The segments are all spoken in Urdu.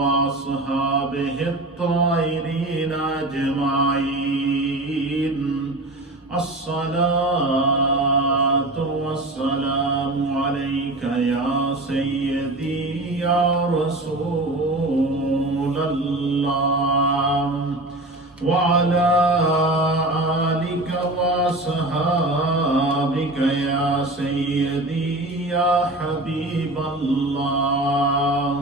وأصحابه الطاهرين أجمعين. الصلاة والسلام عليك يا سيدي يا رسول الله، وعلى آلك وأصحابك يا سيدي يا حبيب الله.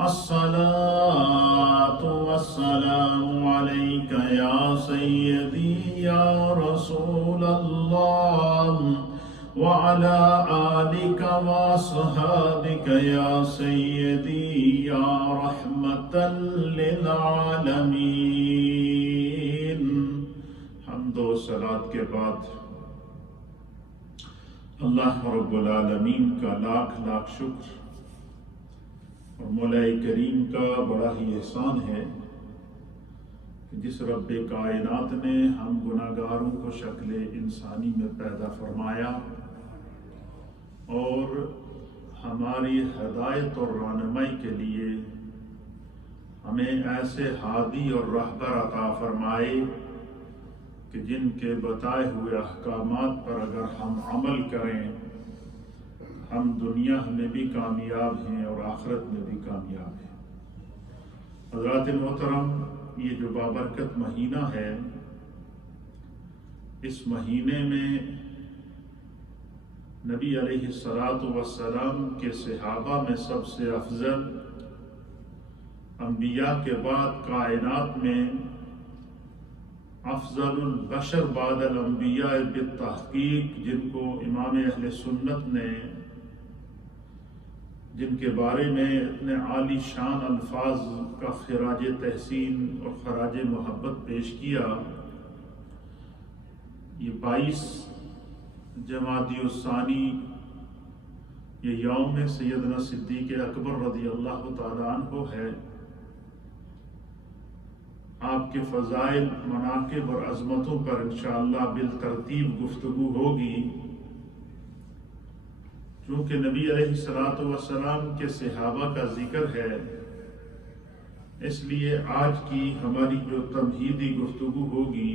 الصلاة والسلام عليك يا سيدي يا رسول الله، وعلى آلك وأصحابك يا سيدي يا رحمة للعالمين. حمد و صلات کے بعد اللہ رب العالمین کا لاکھ لاکھ شکر اور مولا کریم کا بڑا ہی احسان ہے کہ جس رب کائنات نے ہم گناہگاروں کو شکل انسانی میں پیدا فرمایا اور ہماری ہدایت اور رہنمائی کے لیے ہمیں ایسے ہادی اور رہبر عطا فرمائے کہ جن کے بتائے ہوئے احکامات پر اگر ہم عمل کریں ہم دنیا میں بھی کامیاب ہیں اور آخرت میں بھی کامیاب ہیں. حضرات محترم، یہ جو بابرکت مہینہ ہے، اس مہینے میں نبی علیہ الصلاۃ والسلام کے صحابہ میں سب سے افضل، انبیاء کے بعد کائنات میں افضل البشر بعد الانبیاء بالتحقیق، جن کو امام اہل سنت نے جن کے بارے میں اتنے عالی شان الفاظ کا خراج تحسین اور خراج محبت پیش کیا. یہ 22 جمادی الثانی یہ یوم سیدنا صدیق اکبر رضی اللہ تعالیٰ عنہ ہے. آپ کے فضائل، مناقب اور عظمتوں پر انشاءاللہ بالترتیب گفتگو ہوگی. چونکہ نبی علیہ الصلاۃ والسلام کے صحابہ کا ذکر ہے، اس لیے آج کی ہماری جو تمہیدی گفتگو ہوگی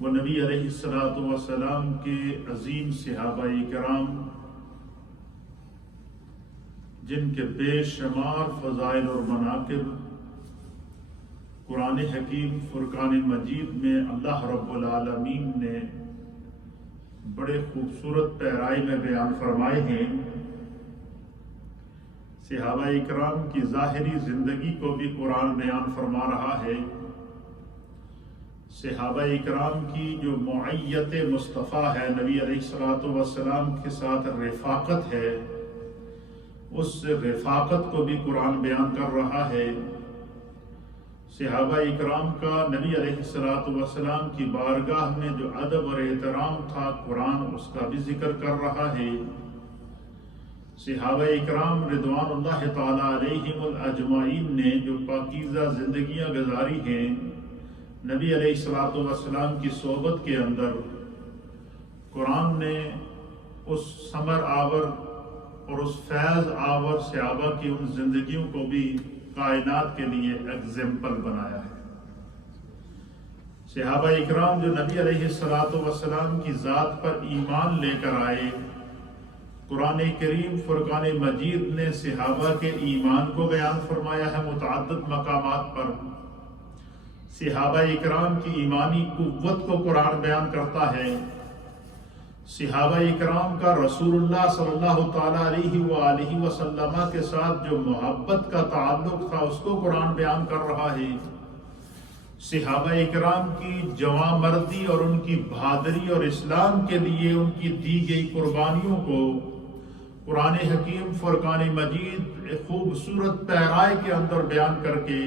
وہ نبی علیہ الصلاۃ والسلام کے عظیم صحابہ کرام جن کے بے شمار فضائل اور مناقب قرآن حکیم فرقان مجید میں اللہ رب العالمین نے بڑے خوبصورت پیرائی میں بیان فرمائے ہیں. صحابہ اکرام کی ظاہری زندگی کو بھی قرآن بیان فرما رہا ہے. صحابہ اکرام کی جو معیت مصطفیٰ ہے، نبی علیہ الصلوۃ والسلام کے ساتھ رفاقت ہے، اس رفاقت کو بھی قرآن بیان کر رہا ہے. صحابہ اکرام کا نبی علیہ الصلوۃ والسلام کی بارگاہ میں جو ادب اور احترام تھا، قرآن اس کا بھی ذکر کر رہا ہے. صحابہ اکرام رضوان اللہ تعالی علیہم الاجمعین نے جو پاکیزہ زندگیاں گزاری ہیں نبی علیہ الصلوۃ والسلام کی صحبت کے اندر، قرآن نے اس ثمر آور اور اس فیض آور صحابہ کی ان زندگیوں کو بھی کائنات کے لیے ایگزامپل بنایا ہے. صحابہ اکرام جو نبی علیہ الصلوۃ والسلام کی ذات پر ایمان لے کر آئے، قرآن کریم فرقان مجید نے صحابہ کے ایمان کو بیان فرمایا ہے متعدد مقامات پر. صحابہ اکرام کی ایمانی قوت کو قرآن بیان کرتا ہے. صحابہ اکرام کا رسول اللہ صلی اللہ تعالیٰ علیہ وآلہ وسلم کے ساتھ جو محبت کا تعلق تھا اس کو قرآن بیان کر رہا ہے. صحابہ اکرام کی جواں مردی اور ان کی بہادری اور اسلام کے لیے ان کی دی گئی قربانیوں کو قرآن حکیم فرقان مجید ایک خوبصورت پیرائے کے اندر بیان کر کے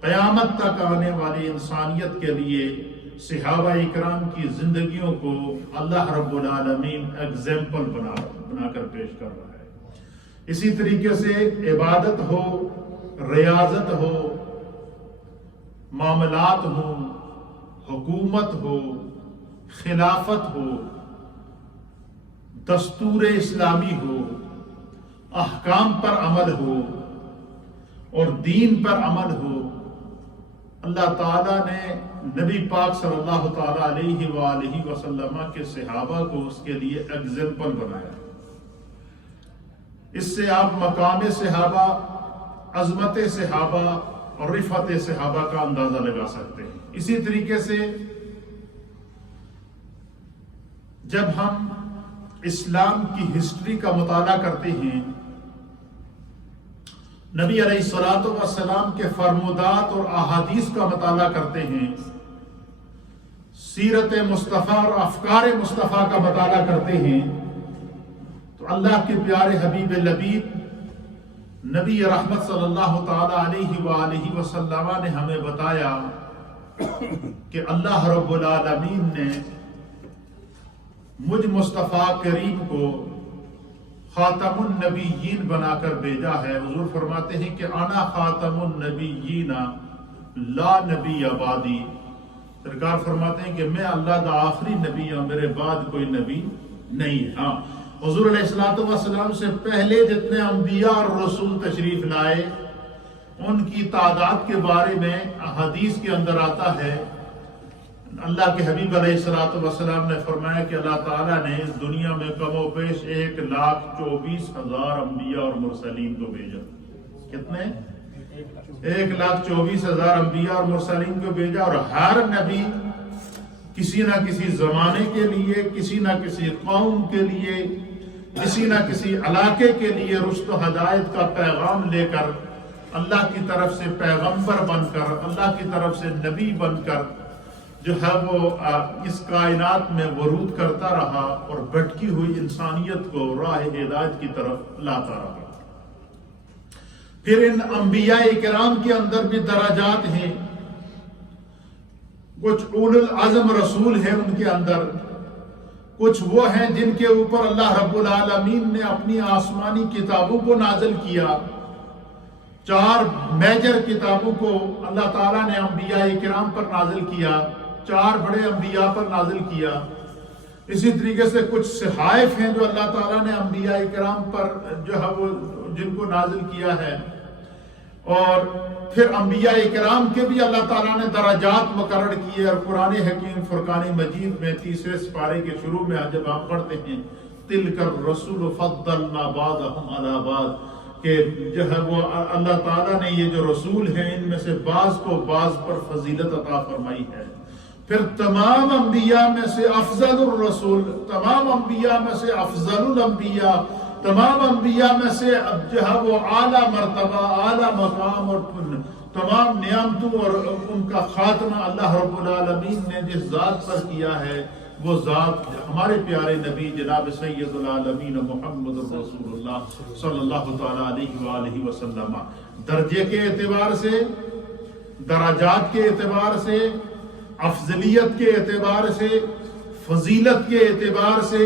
قیامت تک آنے والی انسانیت کے لیے صحابہ اکرام کی زندگیوں کو اللہ رب العالمین ایگزامپل بنا کر پیش کر رہا ہے. اسی طریقے سے عبادت ہو، ریاضت ہو، معاملات ہو، حکومت ہو، خلافت ہو، دستور اسلامی ہو، احکام پر عمل ہو، اور دین پر عمل ہو، اللہ تعالیٰ نے نبی پاک صلی اللہ تعالیٰ علیہ وآلہ وسلم کے صحابہ کو اس کے لیے ایگزامپل بنایا۔ اس سے آپ مقام صحابہ، عظمت صحابہ اور رفعت صحابہ کا اندازہ لگا سکتے ہیں۔ اسی طریقے سے جب ہم اسلام کی ہسٹری کا مطالعہ کرتے ہیں، نبی علیہ الصلوۃ والسلام کے فرمودات اور احادیث کا مطالعہ کرتے ہیں، سیرت مصطفیٰ اور افکار مصطفیٰ کا مطالعہ کرتے ہیں، تو اللہ کے پیارے حبیب لبیب نبی رحمت صلی اللہ تعالی علیہ وآلہ وسلم نے ہمیں بتایا کہ اللہ رب العالمین نے مجھ مصطفیٰ کریم کو خاتم النبیین بنا کر بھیجا ہے۔ حضور فرماتے ہیں کہ انا خاتم النبیین لا نبی بعدی، سرکار فرماتے ہیں کہ میں اللہ کا آخری نبی ہوں، میرے بعد کوئی نبی نہیں ہے۔ ہاں، حضور علیہ الصلوۃ والسلام سے پہلے جتنے انبیاء اور رسول تشریف لائے ان کی تعداد کے بارے میں حدیث کے اندر آتا ہے، اللہ کے حبیب علیہ الصلوۃ والسلام نے فرمایا کہ اللہ تعالیٰ نے اس دنیا میں کم و بیش 1,24,000 انبیاء اور مرسلین کو بھیجا۔ کتنے؟ 1,24,000 انبیاء اور مرسلین کو بھیجا، اور ہر نبی کسی نہ کسی زمانے کے لیے، کسی نہ کسی قوم کے لیے، کسی نہ کسی علاقے کے لیے رشد و ہدایت کا پیغام لے کر، اللہ کی طرف سے پیغمبر بن کر، اللہ کی طرف سے نبی بن کر جو ہے وہ اس کائنات میں ورود کرتا رہا اور بھٹکی ہوئی انسانیت کو راہ ہدایت کی طرف لاتا رہا۔ پھر ان انبیاء کرام کے اندر بھی درجات ہیں، کچھ اولو العزم رسول ہیں ان کے اندر، کچھ وہ ہیں جن کے اوپر اللہ رب العالمین نے اپنی آسمانی کتابوں کو نازل کیا۔ 4 میجر کتابوں کو اللہ تعالیٰ نے انبیاء کرام پر نازل کیا، 4 بڑے انبیاء پر نازل کیا۔ اسی طریقے سے کچھ صحائف ہیں جو اللہ تعالیٰ نے انبیاء کرام پر جو ہے وہ جن کو نازل کیا ہے، اور پھر انبیاء کرام کے بھی اللہ تعالیٰ نے درجات مقرر کیے۔ اور قرآن حکیم فرقان مجید میں 30ویں سپارے کے شروع میں جب آپ پڑھتے ہیں تِلْكَ الرُّسُلُ فَضَّلْنَا بَعْضَهُمْ عَلَى بَعْضٍ، کہ جو ہے وہ اللہ تعالیٰ نے یہ جو رسول ہیں ان میں سے بعض کو بعض پر فضیلت عطا فرمائی ہے۔ پھر تمام انبیاء میں سے افضل الرسول، تمام انبیاء میں سے افضل الانبیاء، تمام انبیاء میں سے جو ہے وہ اعلیٰ مرتبہ، اعلیٰ مقام اور تمام نعمتوں اور ان کا خاتمہ اللہ رب العالمین نے جس ذات پر کیا ہے وہ ذات ہمارے پیارے نبی جناب سید العالمین محمد رسول اللہ صلی اللہ تعالیٰ علیہ وآلہ وسلم۔ درجے کے اعتبار سے، درجات کے اعتبار سے، افضلیت کے اعتبار سے، فضیلت کے اعتبار سے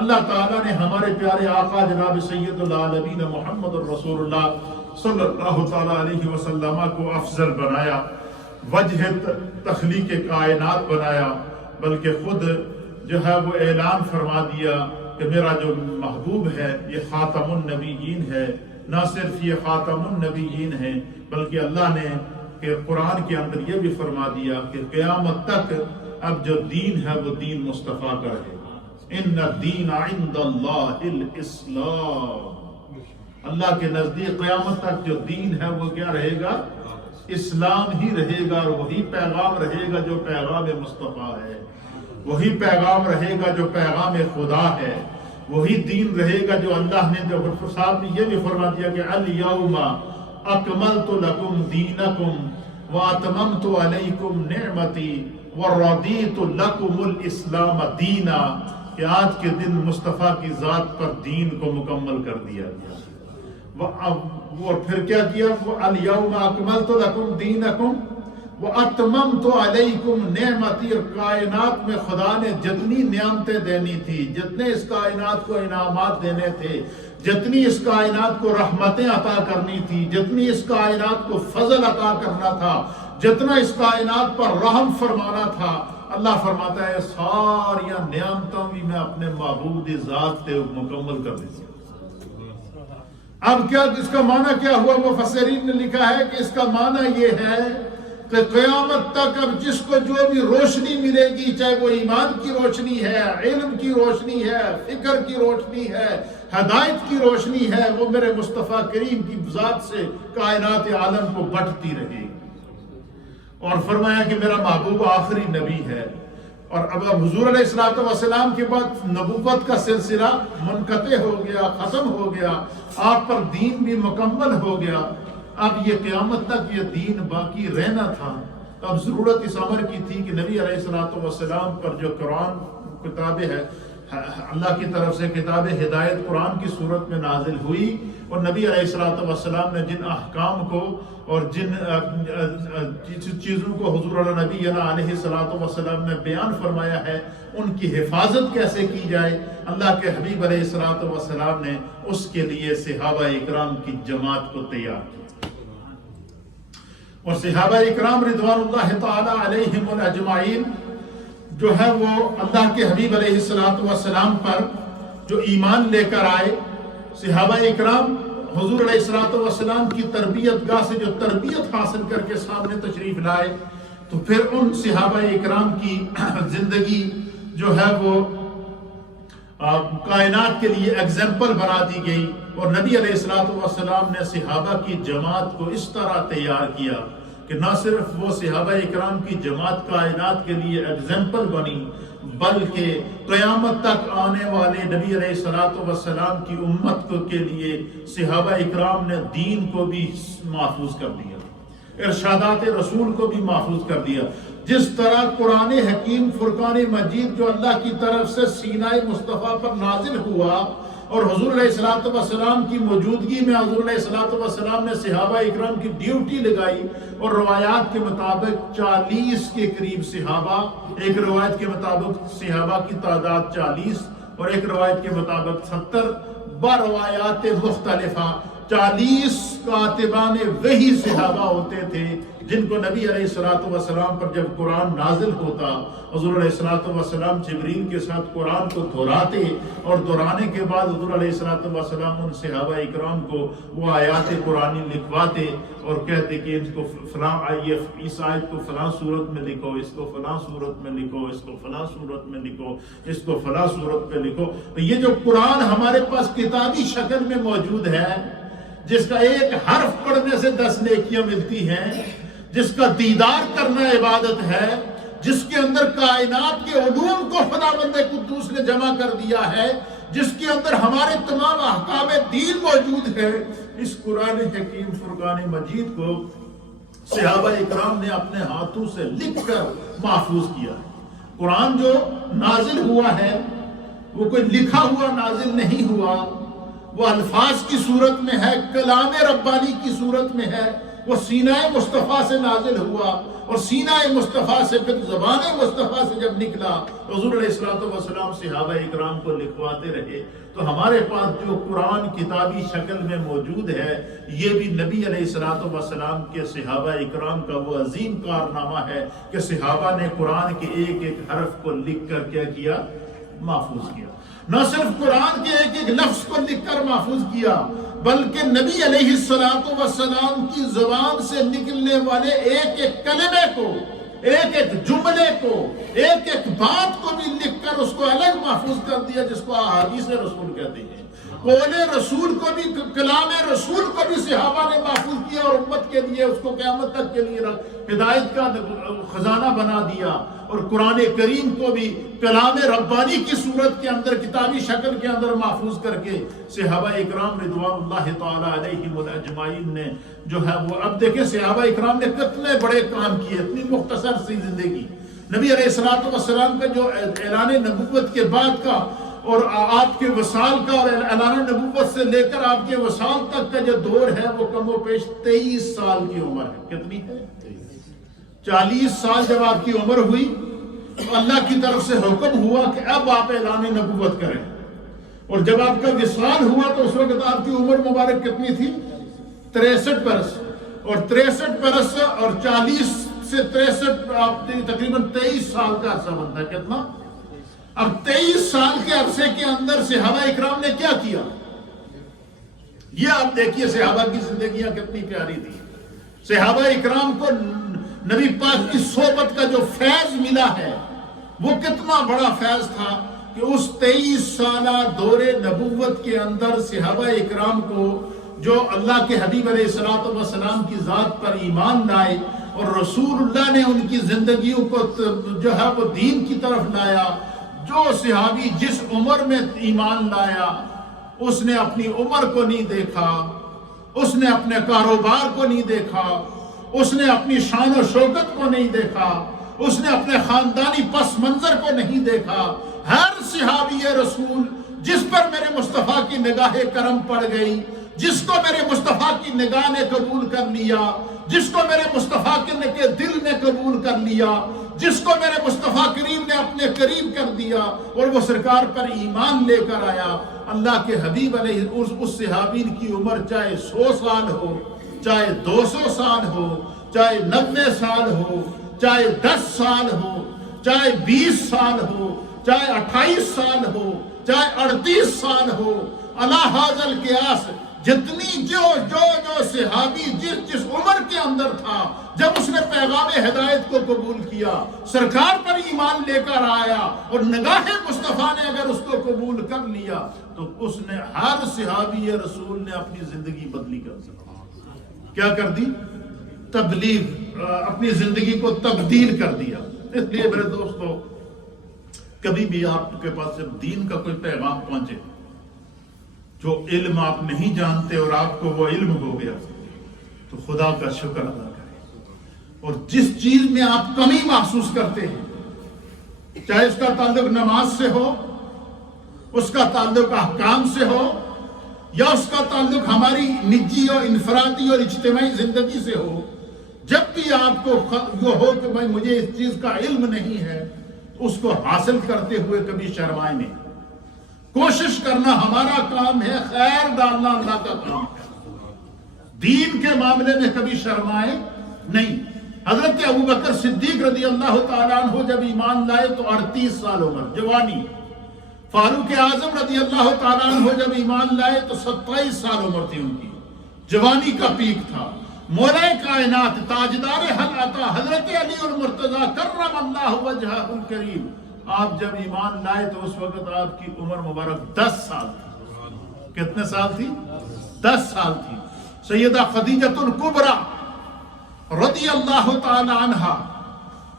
اللہ تعالیٰ نے ہمارے پیارے آقا جناب سید العالمین محمد رسول اللہ صلی اللہ تعالیٰ علیہ وسلم کو افضل بنایا، وجہ تخلیق کائنات بنایا، بلکہ خود جو ہے وہ اعلان فرما دیا کہ میرا جو محبوب ہے یہ خاتم النبیین ہے۔ نہ صرف یہ خاتم النبیین ہے بلکہ اللہ نے کہ قرآن کے اندر یہ بھی فرما دیا کہ قیامت تک اب جو دین ہے وہ دین مصطفیٰ کا ہے۔ ان الدین عند اللہ الاسلام، اللہ کے نزدیک قیامت تک جو دین ہے وہ کیا رہے گا؟ اسلام ہی رہے گا، اور وہی پیغام رہے گا جو پیغام مصطفیٰ ہے، وہی پیغام رہے گا جو پیغام خدا ہے، وہی دین رہے گا جو اللہ نے جو صاحب نے یہ بھی فرما دیا کہ الیوم اکملت لکم دینکم واتممت علیکم نعمتی ورضیت لکم الاسلام دینا، کہ آج کے دن مصطفیٰ کی ذات پر دین کو مکمل کر دیا گیا۔ اور پھر کیا کیا؟ الیوم اکملت لکم دینکم واتممت علیکم نعمتی، اور کائنات میں خدا نے جتنی نعمتیں دینی تھی، جتنے اس کائنات کو انعامات دینے تھے، جتنی اس کائنات کو رحمتیں عطا کرنی تھی، جتنی اس کائنات کو فضل عطا کرنا تھا، جتنا اس کائنات پر رحم فرمانا تھا، اللہ فرماتا ہے ساریاں نعمتوں بھی میں اپنے محبوب دی ذات سے مکمل کر دی۔ اب کیا اس کا معنی کیا ہوا؟ مفسرین نے لکھا ہے کہ اس کا معنی یہ ہے کہ قیامت تک اب جس کو جو بھی روشنی ملے گی، چاہے وہ ایمان کی روشنی ہے، علم کی روشنی ہے، فکر کی روشنی ہے، ہدایت کی روشنی ہے، وہ میرے مصطفیٰ کریم کی ذات سے کائنات عالم کو بٹتی رہے گی۔ اور فرمایا کہ میرا محبوب آخری نبی ہے، اور اب حضور علیہ السلام کے بعد نبوت کا سلسلہ منقطع ہو گیا، ختم ہو گیا، آپ پر دین بھی مکمل ہو گیا۔ اب یہ قیامت تک یہ دین باقی رہنا تھا۔ اب ضرورت اس امر کی تھی کہ نبی علیہ السلام پر جو قرآن کتاب ہے، اللہ کی طرف سے کتاب ہدایت قرآن کی صورت میں نازل ہوئی، اور نبی علیہ السلام نے جن احکام کو اور جن چیزوں کو حضور نبینا علیہ السلام نے بیان فرمایا ہے، ان کی حفاظت کیسے کی جائے، اللہ کے حبیب علیہ السلام نے اس کے لیے صحابہ اکرام کی جماعت کو تیار کیا۔ اور صحابہ اکرام رضوان اللہ تعالی علیہم اجمعین جو ہے وہ اللہ کے حبیب علیہ السلام پر جو ایمان لے کر آئے، صحابہ اکرام حضور علیہ السلام کی تربیت گاہ سے جو تربیت حاصل کر کے سامنے تشریف لائے، تو پھر ان صحابہ اکرام کی زندگی جو ہے وہ کائنات کے لیے ایگزامپل بنا دی گئی، اور نبی علیہ السلام نے صحابہ کی جماعت کو اس طرح تیار کیا کہ نہ صرف وہ صحابہ اکرام کی جماعت کائنات کے لیے ایگزامپل بنی، بلکہ قیامت تک آنے والے نبی علیہ السلام کی امت کو کے لیے صحابہ اکرام نے دین کو بھی محفوظ کر دیا، ارشادات رسول کو بھی محفوظ کر دیا۔ جس طرح قرآن حکیم فرقان مجید جو اللہ کی طرف سے سینہ مصطفیٰ پر نازل ہوا، اور حضور علیہ السلام کی موجودگی میں حضور علیہ السلام نے صحابہ اکرام کی ڈیوٹی لگائی، اور روایات کے مطابق 40 کے قریب صحابہ، ایک روایت کے مطابق صحابہ کی تعداد 40 اور ایک روایت کے مطابق 70، بروایات مختلفہ 40 کاتبان وحی صحابہ ہوتے تھے، جن کو نبی علیہ السلام پر جب قرآن نازل ہوتا، حضور علیہ السلام جبریل کے ساتھ قرآن کو دہراتے، اور دہرانے کے بعد حضور علیہ السلام ان صحابہ اکرام کو وہ آیات قرآنی لکھواتے اور کہتے کہ ان کو فلاں اس آیت کو فلاں صورت میں لکھو، اس کو فلاں صورت میں لکھو، اس کو فلاں صورت میں لکھو، اس کو فلاں صورت میں لکھو۔ تو یہ جو قرآن ہمارے پاس کتابی شکل میں موجود ہے، جس کا ایک حرف پڑھنے سے 10 نیکیاں ملتی ہیں، جس کا دیدار کرنا عبادت ہے، جس کے اندر کائنات کے علوم کو خداوند قدوس نے جمع کر دیا ہے، جس کے اندر ہمارے تمام احکام دین موجود ہے، اس قرآن حکیم فرقان مجید کو صحابہ اکرام نے اپنے ہاتھوں سے لکھ کر محفوظ کیا ہے۔ قرآن جو نازل ہوا ہے وہ کوئی لکھا ہوا نازل نہیں ہوا، وہ الفاظ کی صورت میں ہے، کلام ربانی کی صورت میں ہے، وہ سینہ مصطفیٰ سے نازل ہوا، اور سینہ مصطفیٰ سے پھر زبان مصطفیٰ سے جب نکلا، حضور علیہ السلام صحابہ اکرام کو لکھواتے رہے۔ تو ہمارے پاس جو قرآن کتابی شکل میں موجود ہے، یہ بھی نبی علیہ السلام کے صحابہ اکرام کا وہ عظیم کارنامہ ہے کہ صحابہ نے قرآن کے ایک ایک حرف کو لکھ کر کیا کیا؟ محفوظ کیا۔ نہ صرف قرآن کے ایک ایک لفظ کو لکھ کر محفوظ کیا، بلکہ نبی علیہ السلام کی زبان سے نکلنے والے ایک ایک کلمے کو، ایک ایک جملے کو، ایک ایک بات کو بھی لکھ کر اس کو الگ محفوظ کر دیا، جس کو احادیث رسول کہتے ہیں۔ قول رسول کو بھی، کلام رسول کو بھی صحابہ نے محفوظ کیا، اور امت کے لیے اس کو قیامت تک کے لیے ہدایت کا خزانہ بنا دیا۔ اور قرآن کریم کو بھی کلام ربانی کی صورت کے اندر، کتابی شکل کے اندر محفوظ کر کے صحابہ اکرام رضوان اللہ تعالی علیہم اجمعین نے جو ہے وہ، اب دیکھیں صحابہ اکرام نے کتنے بڑے کام کیے، اتنی مختصر سی زندگی۔ نبی علیہ السلام کا جو اعلان نبوت کے بعد کا اور آپ کے وصال کا، اور اعلان نبوت سے لے کر آپ کے وصال تک کا جو دور ہے، وہ کم و بیش 23 سال کی عمر ہے۔ کتنی ہے؟ 40 سال جب آپ کی عمر ہوئی تو اللہ کی طرف سے حکم ہوا کہ اب آپ اعلان نبوت کریں، اور جب آپ کا وصال ہوا تو اس وقت آپ کی عمر مبارک کتنی تھی؟ 63 برس، اور 63 برس اور 40 سے 63 آپ تقریباً 23 سال کا عرصہ بنتا ہے۔ کتنا؟ اب 23 سال کے عرصے کے اندر صحابہ اکرام نے کیا کیا؟ یہ آپ دیکھیے صحابہ کی زندگیاں کتنی پیاری تھی. صحابہ اکرام کو نبی پاک کی صحبت کا جو فیض ملا ہے وہ کتنا بڑا فیض تھا کہ اس 23 سالہ دور نبوت کے اندر صحابہ اکرام کو جو اللہ کے حبیب علیہ السلام کی ذات پر ایمان لائے اور رسول اللہ نے ان کی زندگیوں کو جو ہے وہ دین کی طرف لایا. جو صحابی جس عمر میں ایمان لایا اس نے اپنی عمر کو نہیں دیکھا، اس نے اپنے کاروبار کو نہیں دیکھا، اس نے اپنی شان و شوکت کو نہیں دیکھا، اس نے اپنے خاندانی پس منظر کو نہیں دیکھا. ہر صحابی رسول جس پر میرے مصطفیٰ کی نگاہ کرم پڑ گئی، جس کو میرے مصطفیٰ کی نگاہ نے قبول کر لیا، جس کو میرے مصطفیٰ کے دل نے قبول کر لیا، جس کو میرے مصطفیٰ کریم نے اپنے قریب کر دیا اور وہ سرکار پر ایمان لے کر آیا، اللہ کے حبیب علیہ اس صحابی کی عمر چاہے 100 سال ہو، چاہے 200 سال ہو، چاہے 90 سال ہو، چاہے 10 سال ہو، چاہے 20 سال ہو، چاہے 28 سال ہو، چاہے 38 سال ہو، علی ھذا القیاس جتنی جو صحابی جس عمر کے اندر تھا، جب اس نے پیغام ہدایت کو قبول کیا، سرکار پر ایمان لے کر آیا اور نگاہ مصطفیٰ نے اگر اس کو قبول کر لیا تو اس نے ہر صحابی رسول نے اپنی زندگی بدلی کر سکتا. کیا کر دی؟ تبلیغ، اپنی زندگی کو تبدیل کر دیا. اس لیے میرے دوستو، کبھی بھی آپ کے پاس جب دین کا کوئی پیغام پہنچے، جو علم آپ نہیں جانتے اور آپ کو وہ علم ہو گیا، تو خدا کا شکر ادا کریں. اور جس چیز میں آپ کمی محسوس کرتے ہیں، چاہے اس کا تعلق نماز سے ہو، اس کا تعلق احکام سے ہو، یا اس کا تعلق ہماری نجی اور انفرادی اور اجتماعی زندگی سے ہو، جب بھی آپ کو یہ ہو کہ مجھے اس چیز کا علم نہیں ہے، اس کو حاصل کرتے ہوئے کبھی شرمائے نہیں. کوشش کرنا ہمارا کام ہے، خیر ڈالنا اللہ کا کام ہے. دین کے معاملے میں کبھی شرمائے نہیں. حضرت ابوبکر صدیق رضی اللہ تعالیٰ عنہ جب ایمان لائے تو 38 سال عمر، جوانی. فاروق اعظم رضی اللہ تعالیٰ عنہ جب ایمان لائے تو 27 سال عمر تھی ان کی، جوانی کا پیک تھا. مولا کائنات تاجدار حل عطا حضرت علی المرتضی کرم اللہ وجہہ الکریم، آپ جب ایمان لائے تو اس وقت آپ کی عمر مبارک 10 سال تھی. کتنے سال تھی؟ 10 سال تھی. سیدہ خدیجۃ الکبریٰ رضی اللہ تعالی عنہا،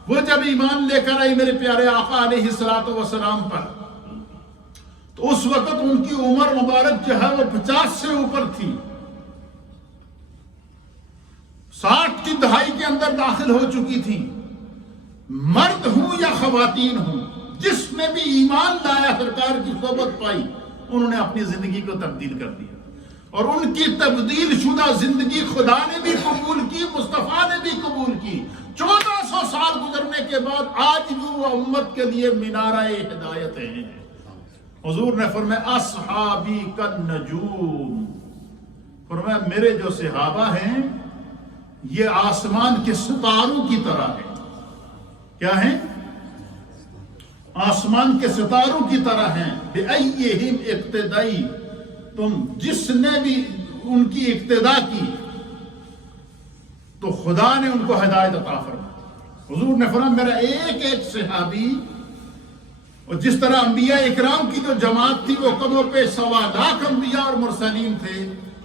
وہ جب ایمان لے کر آئی میرے پیارے آقا علیہ السلام پر، تو اس وقت ان کی عمر مبارک جو ہے وہ 50 سے اوپر تھی. 60 کی دہائی کے اندر داخل ہو چکی تھی. مرد ہوں یا خواتین ہوں، جس نے بھی ایمان لایا، سرکار کی صحبت پائی، انہوں نے اپنی زندگی کو تبدیل کر دیا. اور ان کی تبدیل شدہ زندگی خدا نے بھی قبول کی، مصطفیٰ نے بھی قبول کی. 1400 سال گزرنے کے بعد آج بھی وہ امت کے لیے مینارہ ہدایت ہیں. حضور نے فرمایا اصحابی کالنجوم، فرمایا میرے جو صحابہ ہیں یہ آسمان کے ستاروں کی طرح ہیں. کیا ہیں؟ آسمان کے ستاروں کی طرح ہیں. بِأَيِّهِمْ اقتدائی، تم جس نے بھی ان کی اقتدا کی تو خدا نے ان کو ہدایت عطا فرمائی. حضور نے فرمایا میرا ایک ایک صحابی، اور جس طرح انبیاء اکرام کی جو جماعت تھی وہ قدوں پہ 125 انبیاء اور مرسلین تھے،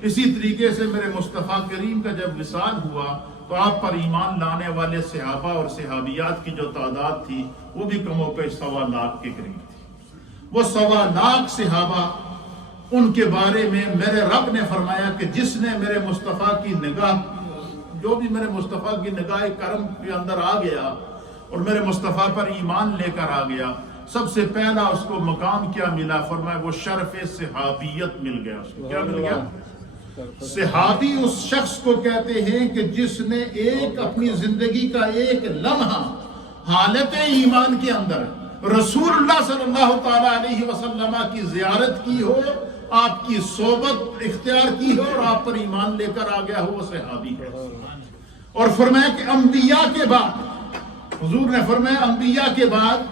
اسی طریقے سے میرے مصطفیٰ کریم کا جب وصال ہوا تو آپ پر ایمان لانے والے صحابہ اور صحابیات کی جو تعداد تھی وہ بھی کم و بیش 125 کے قریب تھی. وہ 125 صحابہ، ان کے بارے میں میرے رب نے فرمایا کہ جس نے میرے مصطفیٰ کی نگاہ، جو بھی میرے مصطفیٰ کی نگاہ کرم کے اندر آ گیا اور میرے مصطفیٰ پر ایمان لے کر آ گیا، سب سے پہلا اس کو مقام کیا ملا؟ فرمایا وہ شرف صحابیت مل گیا. اس کو کیا مل گیا؟ صحابی اس شخص کو کہتے ہیں کہ جس نے ایک اپنی زندگی کا ایک لمحہ حالت ایمان کے اندر رسول اللہ صلی اللہ تعالی علیہ وسلم کی زیارت کی ہو، آپ کی صحبت اختیار کی ہو اور آپ پر ایمان لے کر آ گیا ہو، وہ صحابی ہے. اور فرمایا کہ انبیاء کے بعد، حضور نے فرمایا انبیاء کے بعد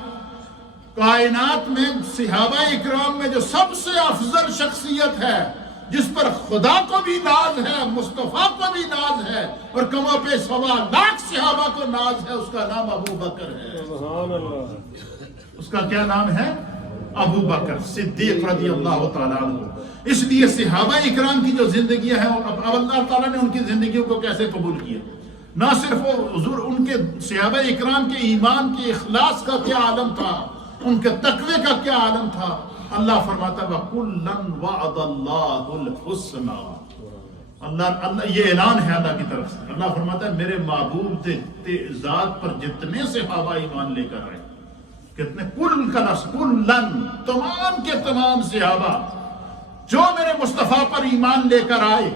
کائنات میں صحابہ اکرام میں جو سب سے افضل شخصیت ہے، جس پر خدا کو بھی ناز ہے، مصطفیٰ کو بھی ناز ہے، اور کما پہ 1.25 لاکھ صحابہ کو ناز ہے، اس کا نام ابو بکر ہے۔ سبحان اللہ۔ اس کا کیا نام ہے؟ ابو بکر صدیق رضی اللہ تعالیٰ عنہ۔ اس لیے صحابہ اکرام کی جو زندگیاں ہیں، اب اللہ تعالیٰ نے ان کی زندگیوں کو کیسے قبول کیا؟ نہ صرف وہ حضور، ان کے صحابہ اکرام کے ایمان کے اخلاص کا کیا عالم تھا، ان کے تقوی کا کیا عالم تھا۔ اللہ فرماتا ہے وَكُلًّا وَعَدَ اللَّهُ الْحُسْنَى۔ اللہ یہ اعلان ہے اللہ کی طرف سے۔ اللہ فرماتا ہے میرے محبوب ذات پر جتنے صحابہ ایمان لے کر آئے، کتنے؟ کلًّا، تمام کے تمام صحابہ جو میرے مصطفیٰ پر ایمان لے کر آئے،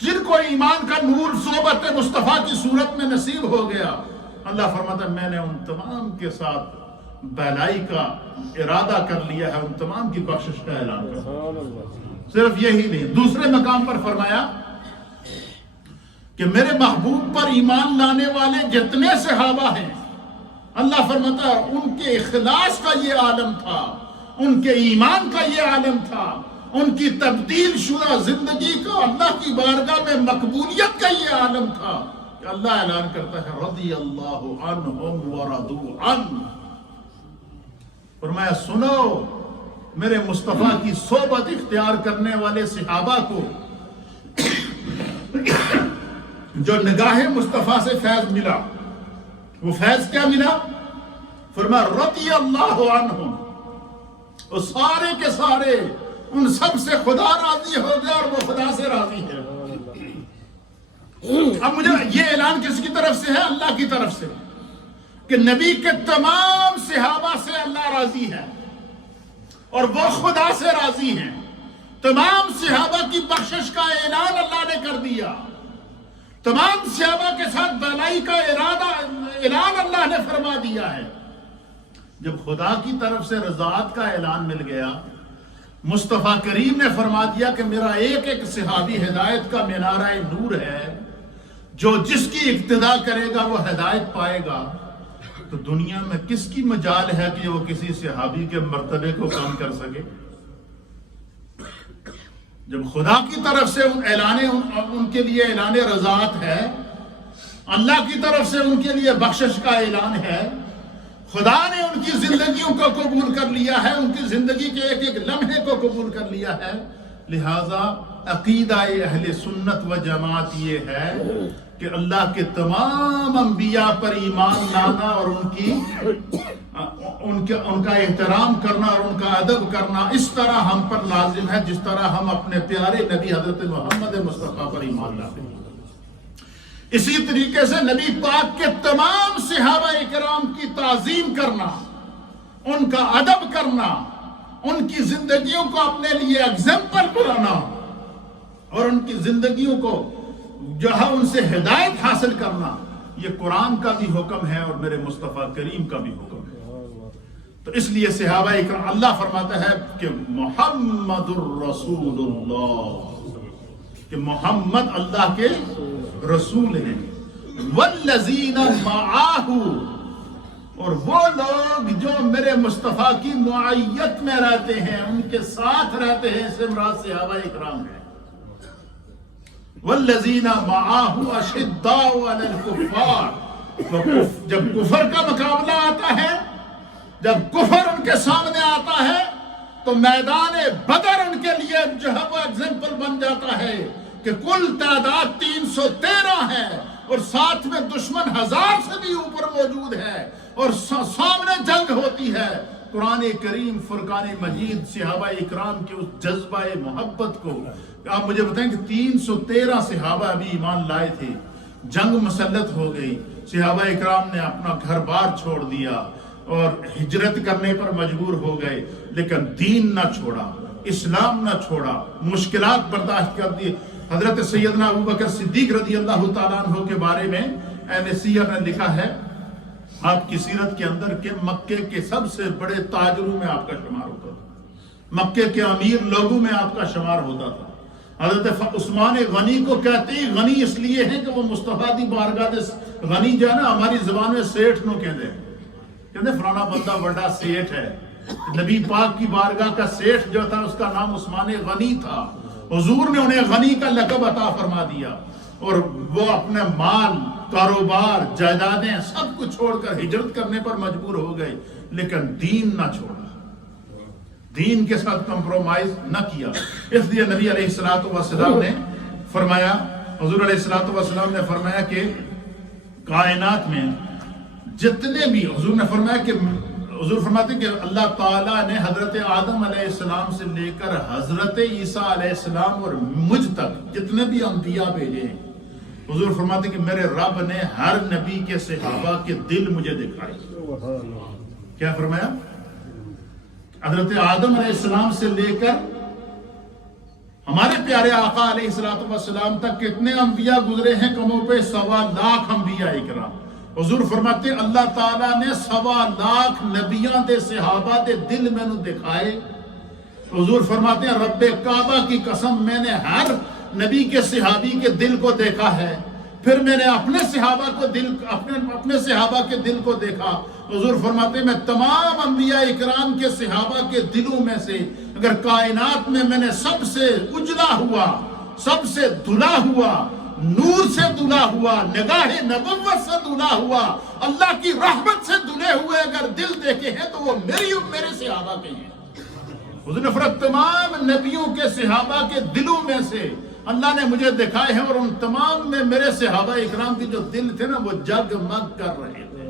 جن کو ایمان کا نور صحبت مصطفیٰ کی صورت میں نصیب ہو گیا، اللہ فرماتا ہے میں نے ان تمام کے ساتھ بھلائی کا ارادہ کر لیا ہے، ان تمام کی بخشش کا اعلان کر۔ سبحان اللہ۔ صرف یہی نہیں، دوسرے مقام پر فرمایا کہ میرے محبوب پر ایمان لانے والے جتنے صحابہ ہیں، اللہ فرماتا ہے ان کے اخلاص کا یہ عالم تھا، ان کے ایمان کا یہ عالم تھا، ان کی تبدیل شدہ زندگی کا اللہ کی بارگاہ میں مقبولیت کا یہ عالم تھا کہ اللہ اعلان کرتا ہے رضی اللہ عنہم ورضوا عنہ۔ فرمایا سنو میرے مصطفیٰ کی صحبت اختیار کرنے والے صحابہ کو جو نگاہ مصطفیٰ سے فیض ملا، وہ فیض کیا ملا؟ فرمایا رضی اللہ عنہم، وہ سارے کے سارے ان سب سے خدا راضی ہو گیا اور وہ خدا سے راضی ہے۔ اب مجھے یہ اعلان کس کی طرف سے ہے؟ اللہ کی طرف سے، کہ نبی کے تمام صحابہ سے اللہ راضی ہے اور وہ خدا سے راضی ہیں۔ تمام صحابہ کی بخشش کا اعلان اللہ نے کر دیا، تمام صحابہ کے ساتھ بھلائی کا اعلان اللہ نے فرما دیا ہے۔ جب خدا کی طرف سے رضاعت کا اعلان مل گیا، مصطفیٰ کریم نے فرما دیا کہ میرا ایک ایک صحابی ہدایت کا مینارہ نور ہے، جو جس کی اقتداء کرے گا وہ ہدایت پائے گا، تو دنیا میں کس کی مجال ہے کہ وہ کسی صحابی کے مرتبے کو کم کر سکے؟ جب خدا کی طرف سے ان کے لیے اعلان رضاعت ہے، اللہ کی طرف سے ان کے لیے بخشش کا اعلان ہے، خدا نے ان کی زندگیوں کو قبول کر لیا ہے، ان کی زندگی کے ایک ایک لمحے کو قبول کر لیا ہے، لہذا عقیدہ اہل سنت و جماعت یہ ہے کہ اللہ کے تمام انبیاء پر ایمان لانا اور ان کا احترام کرنا اور ان کا ادب کرنا اس طرح ہم پر لازم ہے جس طرح ہم اپنے پیارے نبی حضرت محمد مصطفیٰ پر ایمان لاتے ہیں۔ اسی طریقے سے نبی پاک کے تمام صحابہ اکرام کی تعظیم کرنا، ان کا ادب کرنا، ان کی زندگیوں کو اپنے لیے ایگزامپل بنانا اور ان کی زندگیوں کو جہاں ان سے ہدایت حاصل کرنا، یہ قرآن کا بھی حکم ہے اور میرے مصطفیٰ کریم کا بھی حکم ہے۔ تو اس لیے صحابہ اکرام، اللہ فرماتا ہے کہ محمد الرسول اللہ، کہ محمد اللہ کے رسول ہیں، والذین معاہ، اور وہ لوگ جو میرے مصطفیٰ کی معیت میں رہتے ہیں، ان کے ساتھ رہتے ہیں، اس سے مراد صحابہ اکرام ہیں۔ والذین معاہ اشداء علی الکفار، جب کفر کا مقابلہ آتا ہے، جب کفر ان کے سامنے آتا ہے تو میدان بدر ان کے لیے جو ہے وہ ایگزامپل بن جاتا ہے کہ کل تعداد 313 ہے اور ساتھ میں دشمن 1000 سے بھی اوپر موجود ہے اور سامنے جنگ ہوتی ہے۔ قرآن کریم فرقان مجید صحابہ اکرام کے اس جذبہ محبت کو، آپ مجھے بتائیں کہ 313 صحابہ ابھی ایمان لائے تھے، جنگ مسلط ہو گئی، صحابہ اکرام نے اپنا گھر بار چھوڑ دیا اور ہجرت کرنے پر مجبور ہو گئے، لیکن دین نہ چھوڑا، اسلام نہ چھوڑا، مشکلات برداشت کر دی۔ حضرت سیدنا ابوبکر صدیق رضی اللہ تعالیٰ عنہ کے بارے میں اہل سیر نے لکھا ہے آپ کی سیرت کے اندر کہ مکے کے سب سے بڑے تاجروں میں آپ کا شمار ہوتا تھا، مکے کے امیر لوگوں میں آپ کا شمار ہوتا تھا۔ حضرت عثمان غنی کو کہتے ہیں غنی اس لیے ہیں کہ وہ مصطفیٰ دی بارگاہ دے غنی جو ہے نا، ہماری زبان میں سیٹھ نو کہتے ہیں فلانا بندہ بڑا سیٹھ ہے۔ نبی پاک کی بارگاہ کا سیٹھ جو تھا اس کا نام عثمان غنی تھا، حضور نے انہیں غنی کا لقب عطا فرما دیا اور وہ اپنے مال، کاروبار، جائیدادیں سب کچھ چھوڑ کر ہجرت کرنے پر مجبور ہو گئے، لیکن دین نہ چھوڑا، دین کے ساتھ کمپرومائز نہ کیا۔ اس لیے نبی علیہ الصلوۃ والسلام نے فرمایا، حضور علیہ الصلوۃ والسلام نے فرمایا کہ کائنات میں جتنے بھی، حضور نے فرمایا کہ حضور فرماتے ہیں کہ اللہ تعالیٰ نے حضرت آدم علیہ السلام سے لے کر حضرت عیسیٰ علیہ السلام اور مجھ تک جتنے بھی انبیاء بھیجے ہیں، حضور فرماتے ہیں کہ میرے رب نے ہر نبی کے صحابہ کے دل مجھے دکھائے۔ کیا فرمایا؟ حضرت آدم علیہ السلام سے لے کر ہمارے پیارے آقا علیہ السلام تک کتنے انبیاء گزرے ہیں؟ کم و بیش 1.25 لاکھ انبیاء اکرام۔ حضور فرماتے ہیں اللہ تعالیٰ نے 1.25 لاکھ نبیاں دے صحابہ دے دل میں نو دکھائے۔ حضور فرماتے ہیں رب کعبہ کی قسم میں نے ہر نبی کے صحابی کے دل کو دیکھا ہے، پھر میں نے اپنے صحابہ کو اپنے صحابہ کے دل کو دیکھا۔ حضور فرماتے ہیں میں تمام انبیاء اکرام کے صحابہ کے دلوں میں سے اگر کائنات میں نے سب سے اجلا ہوا، سب سے دھلا ہوا، نور سے دھلا ہوا، نگاہ نبوت سے دھلا ہوا، اللہ کی رحمت سے دھلے ہوئے اگر دل دیکھے ہیں تو وہ میرے صحابہ کے ہیں۔ حضور نے فرمایا تمام نبیوں کے صحابہ کے دلوں میں سے اللہ نے مجھے دکھائے ہیں، اور ان تمام میں میرے صحابہ اکرام کے جو دل تھے نا وہ جگمگ کر رہے تھے۔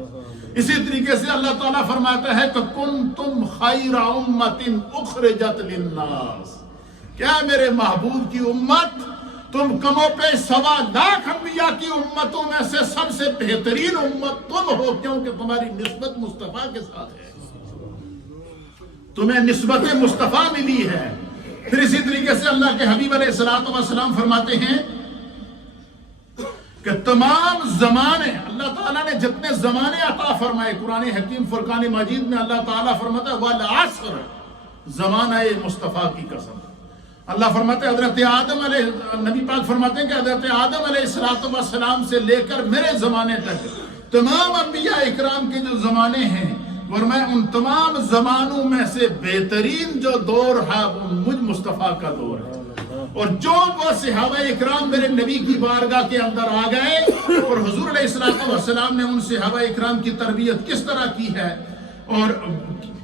اسی طریقے سے اللہ تعالیٰ فرماتا ہے کہ کنتم خیر امت اخرجت للناس، کیا میرے محبوب کی امت، تم کم و بیش 1.25 لاکھ انبیاء کی امتوں میں سے سب سے بہترین امت تم ہو، کیونکہ تمہاری نسبت مصطفیٰ کے ساتھ ہے، تمہیں نسبت مصطفیٰ ملی ہے۔ پھر اسی طریقے سے اللہ کے حبیب علیہ الصلوۃ والسلام فرماتے ہیں کہ تمام زمانے، اللہ تعالیٰ نے جتنے زمانے عطا فرمائے، قرآن حکیم فرقان مجید میں اللہ تعالیٰ فرماتا ہے والعصر، زمانہ مصطفیٰ کی قسم۔ اللہ فرماتے ہیں حضرت آدم علیہ، نبی پاک فرماتے ہیں کہ حضرت آدم علیہ السلام سے لے کر میرے زمانے تک تمام انبیاء اکرام کے جو زمانے ہیں، فرمایا ان تمام زمانوں میں سے بہترین جو دور ہے وہ مجھ مصطفیٰ کا دور ہے۔ اور جو وہ صحابہ اکرام میرے نبی کی بارگاہ کے اندر آ گئے اور حضور علیہ السلام نے ان صحابہ اکرام کی تربیت کس طرح کی ہے اور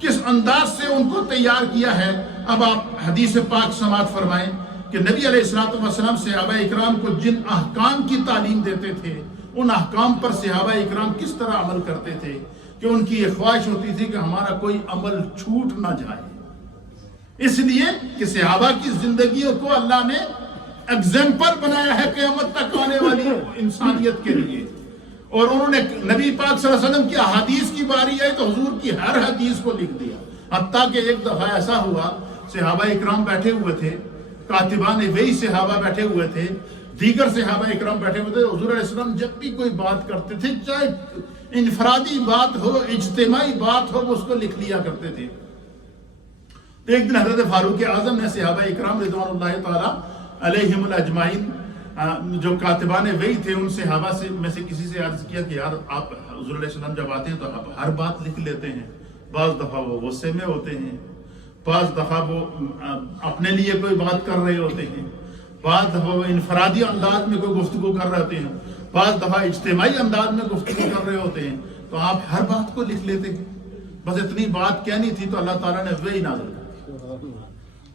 کس انداز سے ان کو تیار کیا ہے، اب آپ حدیث پاک سماعت فرمائیں کہ نبی علیہ السلام صحابہ اکرام کو جن احکام کی تعلیم دیتے تھے ان احکام پر صحابہ اکرام کس طرح عمل کرتے تھے کہ ان کی یہ خواہش ہوتی تھی کہ ہمارا کوئی عمل چھوٹ نہ جائے، اس لیے کہ صحابہ کی زندگیوں کو اللہ نے ایگزامپل بنایا ہے قیامت تک آنے والی انسانیت کے لیے۔ اور انہوں نے نبی پاک صلی اللہ علیہ وسلم کی احادیث کی باری آئی تو حضور کی ہر حدیث کو لکھ دیا، حتیٰ کہ ایک دفعہ ایسا ہوا صحابہ اکرام بیٹھے ہوئے تھے، کاتبان وہی صحابہ بیٹھے ہوئے تھے، دیگر صحابہ اکرام بیٹھے ہوئے تھے، حضور علیہ السلام جب بھی کوئی بات کرتے تھے چاہے انفرادی بات ہو اجتماعی بات ہو وہ اس کو لکھ لیا کرتے تھے۔ تو ایک دن حضرت فاروق اعظم نے صحابہ اکرام رضوان اللہ تعالی علیہم الاجمعین جو کاتبان وحی تھے ان صحابہ سے میں سے کسی سے عرض کیا کہ یار آپ حضور علیہ السلام جب آتے ہیں تو آپ ہر بات لکھ لیتے ہیں، بعض دفعہ وہ غصے میں ہوتے ہیں، بعض دفعہ وہ اپنے لیے کوئی بات کر رہے ہوتے ہیں، بعض دفعہ وہ انفرادی انداز میں کوئی گفتگو کر رہے ہوتے ہیں، بعض دفعہ اجتماعی انداز میں گفتگو کر رہے ہوتے ہیں، تو آپ ہر بات کو لکھ لیتے ہیں۔ بس اتنی بات کہنی تھی تو اللہ تعالیٰ نے وحی نازل کر،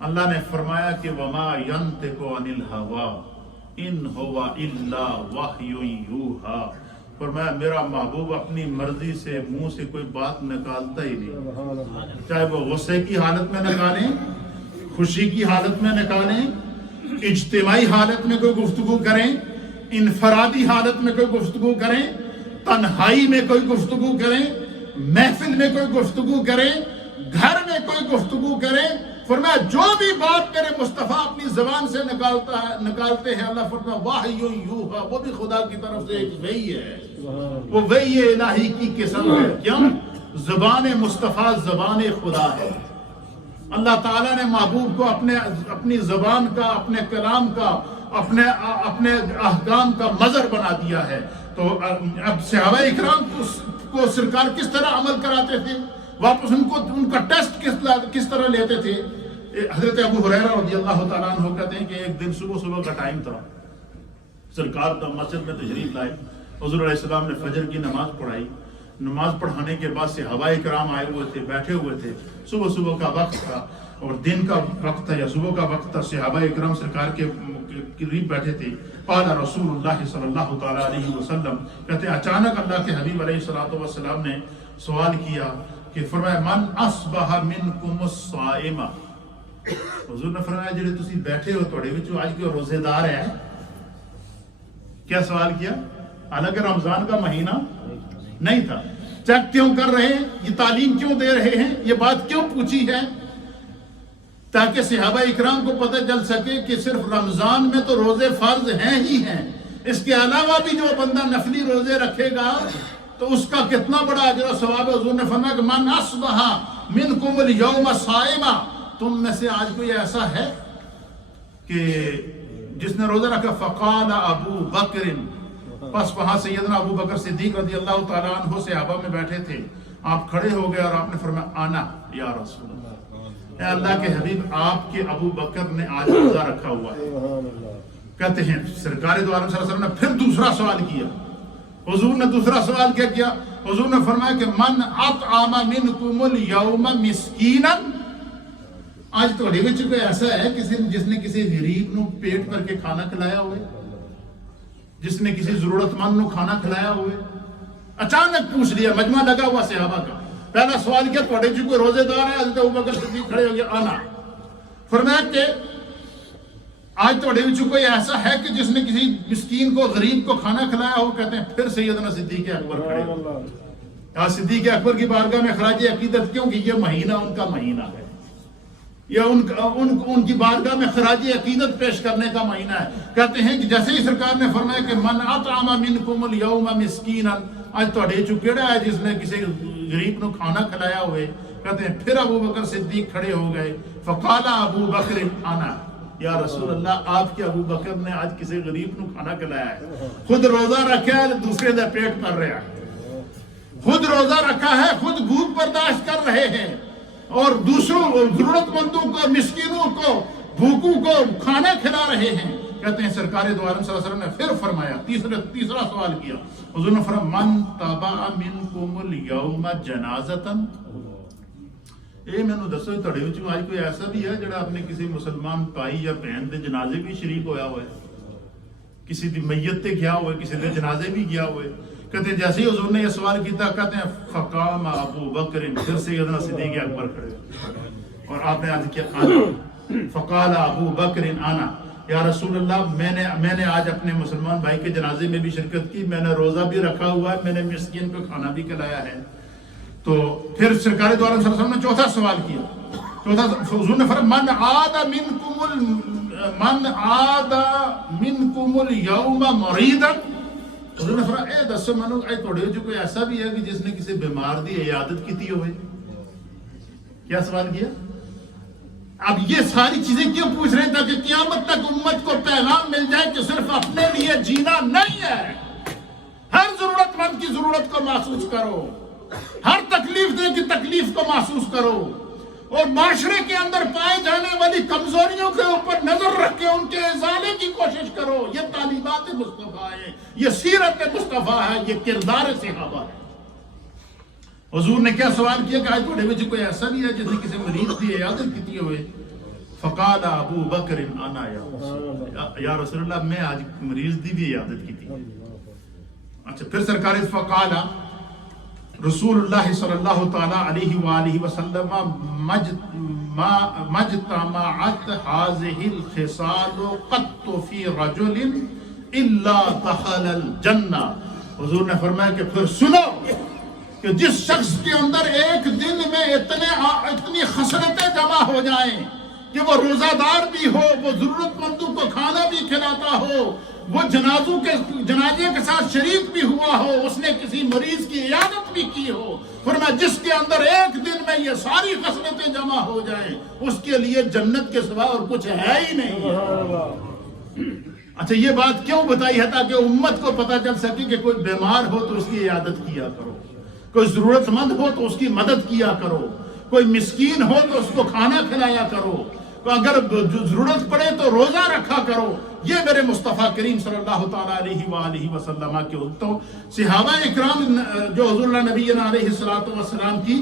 اللہ نے فرمایا کہ وما ينطق عن الهوى ان هو الا وحی یوحی، فرمایا میرا محبوب اپنی مرضی سے منہ سے کوئی بات نکالتا ہی نہیں، چاہے وہ غصے کی حالت میں نکالیں، خوشی کی حالت میں نکالیں، اجتماعی حالت میں کوئی گفتگو کریں، انفرادی حالت میں کوئی گفتگو کریں، تنہائی میں کوئی گفتگو کریں، محفل میں کوئی گفتگو کریں، گھر میں کوئی گفتگو کریں، فرمایا جو بھی بات میرے مصطفیٰ اپنی زبان سے نکالتے ہیں اللہ فرمایا وحی یوحی، وہ بھی خدا کی طرف سے ایک وحی ہے، وہ وحی الہی کی قسم ہے۔ کیوں؟ زبان مصطفیٰ زبان خدا ہے۔ اللہ تعالیٰ نے محبوب کو اپنی زبان کا، اپنے کلام کا، اپنے احکام کا مظہر بنا دیا ہے۔ تو اب صحابہ اکرام کو سرکار کس طرح عمل کراتے تھے، واپس ان کا ٹیسٹ کس طرح لیتے تھے۔ حضرت ابو ہریرہ رضی اللہ تعالیٰ عنہ کہتے ہیں کہ ایک دن صبح کا ٹائم تھا، سرکار تو مسجد میں تشریف لائے، حضور علیہ السلام نے فجر کی نماز پڑھائی، نماز پڑھانے کے بعد صحابہ کرام آئے ہوئے تھے، بیٹھے ہوئے تھے، صبح کا وقت تھا اور دن کا وقت تھا یا صبح کا وقت تھا، صحابہ کرام سرکار کے قریب بیٹھے تھے۔ قال رسول اللہ صلی اللہ تعالیٰ علیہ وسلم، کہتے ہیں اچانک اللہ کے حبیب علیہ الصلوۃ والسلام نے سوال کیا کہ فرمایا من اصبح منکم الصائم، حضور نے فرمایا جڑے تسی بیٹھے ہو تھوڑے وچوں اج کوئی روزے دار ہے؟ کیا سوال کیا؟ حالانکہ رمضان کا مہینہ نہیں تھا۔ چیک کیوں کر رہے ہیں؟ یہ تعلیم کیوں دے رہے ہیں؟ یہ بات کیوں پوچھی ہے؟ تاکہ صحابہ اکرام کو پتہ چل سکے کہ صرف رمضان میں تو روزے فرض ہیں ہی ہیں، اس کے علاوہ بھی جو بندہ نفلی روزے رکھے گا تو اس کا کتنا بڑا اجر و ثواب ہے۔ حضور نے فرمایا کہ من اصبح منکم اليوم صائما، تم میں سے آج کوئی ایسا ہے کہ جس نے روزہ رکھا؟ فقال ابو بکر، پس وہاں سیدنا ابو بکر صدیق رضی اللہ تعالیٰ عنہ صحابہ میں بیٹھے تھے، آپ کھڑے ہو گئے اور آپ نے فرمایا انا یا رسول اللہ، اے اللہ کے حبیب آپ کے ابو بکر نے آج روزہ رکھا ہوا ہے۔ کہتے ہیں سرکار دو عالم صلی اللہ علیہ وسلم نے پھر دوسرا سوال کیا۔ حضور نے دوسرا سوال کیا کیا؟ حضور نے فرمایا کہ من اطعم منکم اليوم مسکینا، آج تھوڑے وچ کوئی ایسا ہے جس نے کسی غریب نو پیٹ بھر کے کھانا کھلایا ہوئے، جس نے کسی ضرورت مند نو کھانا کھلایا ہوئے؟ اچانک پوچھ لیا، مجمع لگا ہوا صحابہ کا، پہلا سوال کیا تھوڑے وچ کوئی روزے دار ہے؟ حضرت ابو بکر صدیق کھڑے ہو گئے، انا۔ فرمایا کہ آج تھوڑے وچ کوئی ایسا ہے کہ جس نے کسی مسکین کو غریب کو کھانا کھلایا ہو؟ کہتے ہیں پھر سیدنا صدیق اکبر کھڑے ہو۔ آج صدیق اکبر کی بارگاہ میں خراج عقیدت کیوں کہ یہ مہینہ ان کا مہینہ ہے، یا ان کی بارگاہ میں خراج عقیدت پیش کرنے کا مہینہ ہے۔ کہتے ہیں کہ جیسے ہی سرکار نے فرمایا کہ من اطعم منکم اليوم مسکینا، آج تھوڑے چ کیڑا ہے جس نے کسی غریب نو کھانا کھلایا ہوئے؟ کہتے ہیں پھر ابو بکر صدیق کھڑے ہو گئے، فقال ابو بکر انا یا رسول اللہ، آپ کے ابو بکر نے آج کسی غریب نو کھانا کھلایا ہے، خود روزہ رکھا ہے، دوسرے دا پیٹ بھر رہا ہے، خود روزہ رکھا ہے، خود بھوک برداشت کر رہے ہیں اور دوسروں ضرورت مندوں کو، مسکینوں کو، بھوکوں کو کھانا کھلا رہے ہیں۔ کہتے ہیں سرکار دو عالم صلی اللہ علیہ وسلم نے پھر فرمایا، تیسرا سوال کیا، حضور نے فرمایا من تبع منکم اليوم جنازۃ، اے میں نے دسو تھوڑے وچ آج کوئی ایسا بھی ہے جڑا اپنے کسی مسلمان بھائی یا بہن دے جنازے بھی شریک ہویا ہوا ہے، کسی دی میت تے گیا ہوئے، کسی دے جنازے بھی گیا ہوئے؟ کہتے ہیں جیسے ہی حضور نے یہ سوال کیتا، کہتے ہیں فقام ابو بکر، پھر سیدنا صدیق اکبر کھڑے اور آپ نے عرض کیا انا، فقال ابو بکر انا یا رسول اللہ، میں نے آج اپنے مسلمان بھائی کے جنازے میں بھی شرکت کی، میں نے روزہ بھی رکھا ہوا ہے، میں نے مسکین کو کھانا بھی کھلایا ہے۔ تو پھر سرکار دو عالم صلی اللہ علیہ وسلم نے چوتھا سوال کیا، حضور نے فرمایا من عاد منکم اليوم مریضا، حضور نے فرمایا اے دسو منو اے تھوڑے جو کوئی ایسا بھی ہے کہ جس نے کسی بیمار دی عیادت کیتی ہوئے؟ کیا سوال کیا؟ اب یہ ساری چیزیں کیوں پوچھ رہے ہیں؟ تاکہ قیامت تک امت کو پیغام مل جائے کہ صرف اپنے لیے جینا نہیں ہے، ہر ضرورت مند کی ضرورت کو محسوس کرو، ہر تکلیف دہ کی تکلیف کو محسوس کرو، اور معاشرے کے اندر پائے جانے والی کمزوریوں کے اوپر نظر رکھ کے ان کے ازالے کی کوشش کرو۔ یہ تعلیمات مصطفیٰ ہے، یہ سیرت مصطفیٰ ہے، یہ کردار صحابہ ہے۔ حضور نے کیا سوال کیا کہ آج تھوڑے وچ کوئی ایسا بھی ہے جس نے کسی مریض کی عیادت کی ہوئے؟ فقال ابو بکر انا یا رسول اللہ، میں آج مریض دی بھی عیادت کی تھی۔ اچھا پھر سرکار فقال رسول اللہ صلی اللہ تعالی علیہ وآلہ وسلم مجتمعت هذه الخصال قط في رجل الا دخل الجنہ، حضور نے فرمایا کہ پھر سنو کہ جس شخص کے اندر ایک دن میں اتنی خصلتیں جمع ہو جائیں کہ وہ روزہ دار بھی ہو، وہ ضرورت مندوں کو کھانا بھی کھلاتا ہو، وہ جنازے کے ساتھ شریک بھی ہوا ہو، اس نے کسی مریض کی عیادت بھی کی ہو، فرمایا جس کے اندر ایک دن میں یہ ساری خصلتیں جمع ہو جائیں اس کے لیے جنت کے سوا اور کچھ ہے ہی نہیں۔ اچھا یہ بات کیوں بتائی ہے؟ تاکہ امت کو پتہ چل سکے کہ کوئی بیمار ہو تو اس کی عیادت کیا کرو، کوئی ضرورت مند ہو تو اس کی مدد کیا کرو، کوئی مسکین ہو تو اس کو کھانا کھلایا کرو، اگر ضرورت پڑے تو روزہ رکھا کرو. یہ میرے مصطفیٰ کریم صلی اللہ تعالیٰ علیہ وآلہ وسلم کے تو صحابہ اکرام جو حضور اللہ نبی علیہ السلام کی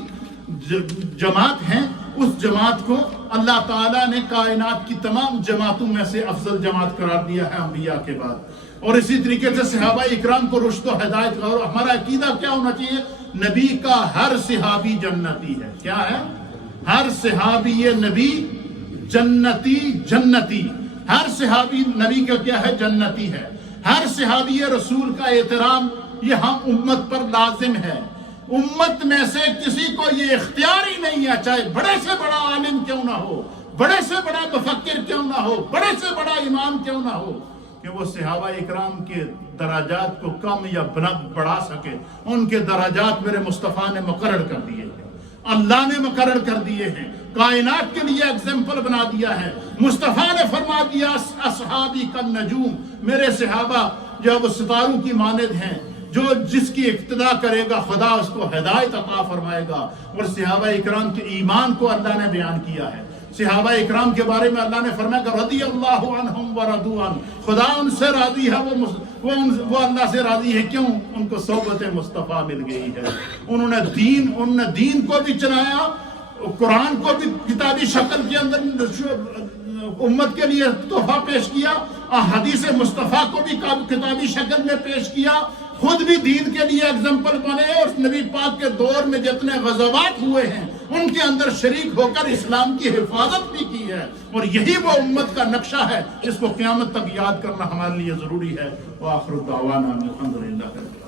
جماعت ہیں، اس جماعت کو اللہ تعالیٰ نے کائنات کی تمام جماعتوں میں سے افضل جماعت قرار دیا ہے انبیاء کے بعد. اور اسی طریقے سے صحابہ اکرام کو رشد و ہدایت کا. اور ہمارا عقیدہ کیا ہونا چاہیے؟ نبی کا ہر صحابی جنتی ہے. کیا ہے؟ ہر صحابی نبی جنتی. ہر صحابی نبی کا کیا ہے؟ جنتی ہے. ہر صحابی رسول کا احترام یہ ہم امت پر لازم ہے. امت میں سے کسی کو یہ اختیار ہی نہیں ہے، چاہے بڑے سے بڑا عالم کیوں نہ ہو، بڑے سے بڑا مفکر کیوں نہ ہو، بڑے سے بڑا امام کیوں نہ ہو، کہ وہ صحابہ اکرام کے درجات کو کم یا بلند بڑھا سکے. ان کے درجات میرے مصطفیٰ نے مقرر کر دیے ہیں، اللہ نے مقرر کر دیے ہیں، کائنات کے لیے ایگزامپل بنا دیا ہے. مصطفیٰ نے فرما دیا اصحابی کالنجوم، میرے صحابہ جو وہ ستاروں کی مانند ہیں، جو جس کی اقتداء کرے گا خدا اس کو ہدایت عطا فرمائے گا. اور صحابہ اکرام کے ایمان کو اللہ نے بیان کیا ہے. صحابہ اکرام کے بارے میں اللہ نے فرمایا کہ رضی اللہ عنہم ورضوا عنہ، خدا ان سے راضی ہے، وہ اللہ سے راضی ہے. کیوں؟ ان کو صحبت مصطفیٰ مل گئی ہے. انہوں نے دین کو بھی چلایا، قرآن کو بھی کتابی شکل کے اندر امت کے لیے تحفہ پیش کیا، حدیث مصطفیٰ کو بھی کتابی شکل میں پیش کیا، خود بھی دین کے لیے ایگزامپل بنے. اور نبی پاک کے دور میں جتنے غزوات ہوئے ہیں ان کے اندر شریک ہو کر اسلام کی حفاظت بھی کی ہے. اور یہی وہ امت کا نقشہ ہے جس کو قیامت تک یاد کرنا ہمارے لیے ضروری ہے. وآخر دعوانا الحمدللہ.